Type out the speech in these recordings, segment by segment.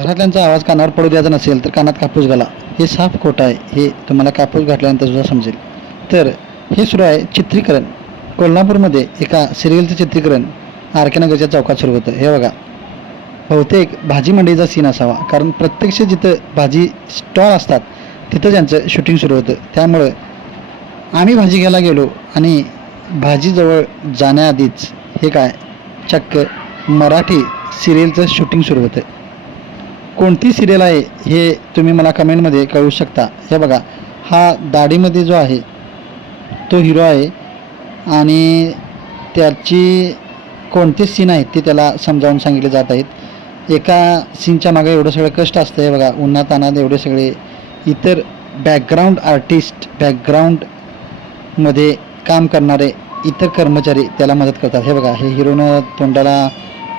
घरातल्यांचा आवाज कानावर पडू द्यायचा नसेल तर कानात कापूस घाला. हे साफ खोटं आहे हे तुम्हाला कापूस घातल्यानंतर सुद्धा समजेल. तर हे सुरू आहे चित्रीकरण. कोल्हापूरमध्ये एका सिरियलचं चित्रीकरण आर के नगरच्या चौकात सुरू होतं. हे बघा. बहुतेक भाजी मंडईचा सीन असावा कारण प्रत्यक्ष जिथं भाजी स्टॉल असतात तिथं त्यांचं शूटिंग सुरू होतं. त्यामुळं आम्ही भाजी घ्यायला गेलो आणि भाजीजवळ जाण्याआधीच हे काय? चक्क मराठी सिरियलचं शूटिंग सुरू होतं. कोणती सिरियल आहे हे तुम्ही मला कमेंटमध्ये कळवू शकता. हे बघा हा दाढीमध्ये जो आहे तो हिरो आहे आणि त्याची कोणते सीन आहेत ते त्याला समजावून सांगितले जात आहेत. एका सीनच्या मागे एवढं सगळं कष्ट असतं हे बघा उन्हातानात एवढे सगळे इतर बॅकग्राऊंड आर्टिस्ट बॅकग्राऊंडमध्ये काम करणारे इतर कर्मचारी त्याला मदत करतात. हे बघा हे हिरोनं तोंडाला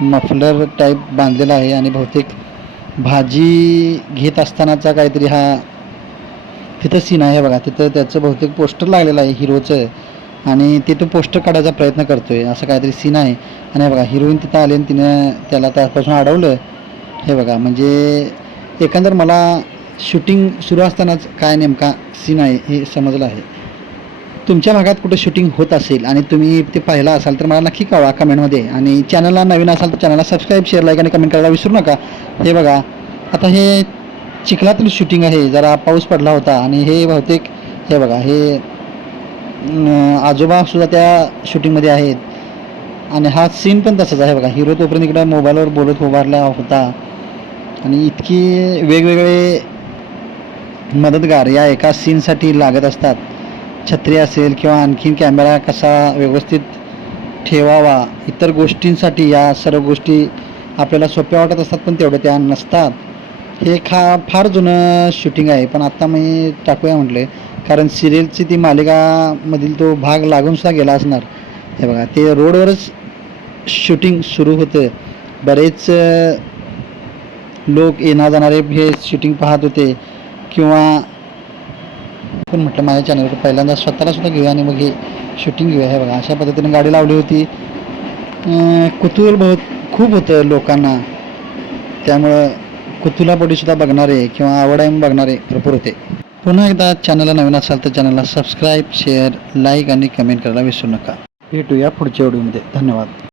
मफलर टाईप बांधलेला आहे आणि बहुतेक भाजी घेत असतानाचा काहीतरी हा तिथं सीन आहे बघा. तिथं त्याचं बहुतेक पोस्टर लागलेलं आहे हिरोचं आणि ते तो पोस्टर काढायचा प्रयत्न करतोय. असं काहीतरी सीन आहे. आणि हे बघा हिरोईन तिथं आली आणि तिनं त्याला त्यापासून अडवलं. हे बघा म्हणजे एकंदर मला शूटिंग सुरू असतानाच काय नेमका सीन आहे हे समजलं आहे. तुमच्या भागात कुठं शूटिंग होत असेल आणि तुम्ही ते पाहिला असाल तर मला नक्की कळवा कमेंटमध्ये आणि चॅनलला नवीन असाल तर चॅनलला सबस्क्राईब शेअर लाईक आणि कमेंट करायला विसरू नका. हे बघा आता हे चिखलातील शूटिंग आहे. जरा पाऊस पडला होता आणि हे बहुतेक हे बघा हे आजोबासुद्धा त्या शूटिंगमध्ये आहेत. आणि हा सीन पण तसाच आहे बघा. हिरो तोपर्यंत इकडं मोबाईलवर बोलत उभारला होता. आणि इतकी वेगवेगळे मदतगार या एका सीनसाठी लागत असतात. छत्री असेल किंवा आणखीन कॅमेरा कसा व्यवस्थित ठेवावा इतर गोष्टींसाठी या सर्व गोष्टी आपल्याला सोप्या वाटत असतात पण तेवढ्या त्या नसतात. हे खा फार जुनं शूटिंग आहे पण आत्ता मी टाकूया म्हटले. कारण सिरियलची ती मालिकामधील तो भाग लागूनसुद्धा गेला असणार. हे बघा ते रोडवरच शूटिंग सुरू होतं. बरेच लोक येणार जाणारे हे शूटिंग पाहत होते. किंवा पण म्हटलं माझ्या चॅनलवर पहिल्यांदा स्वतःला सुद्धा घेऊया आणि मग हे शूटिंग घेऊया. हे बघा अशा पद्धतीने गाडी लावली होती. कुतूहल बहुत खूप होतं लोकांना. त्यामुळं कुतुलापोटी सुद्धा बघणारे किंवा आवड आहे बघणारे भरपूर होते. पुन्हा एकदा चॅनलला नवीन असाल तर चॅनलला सबस्क्राईब शेअर लाईक आणि कमेंट करायला विसरू नका. भेटूया पुढच्या व्हिडिओमध्ये धन्यवाद.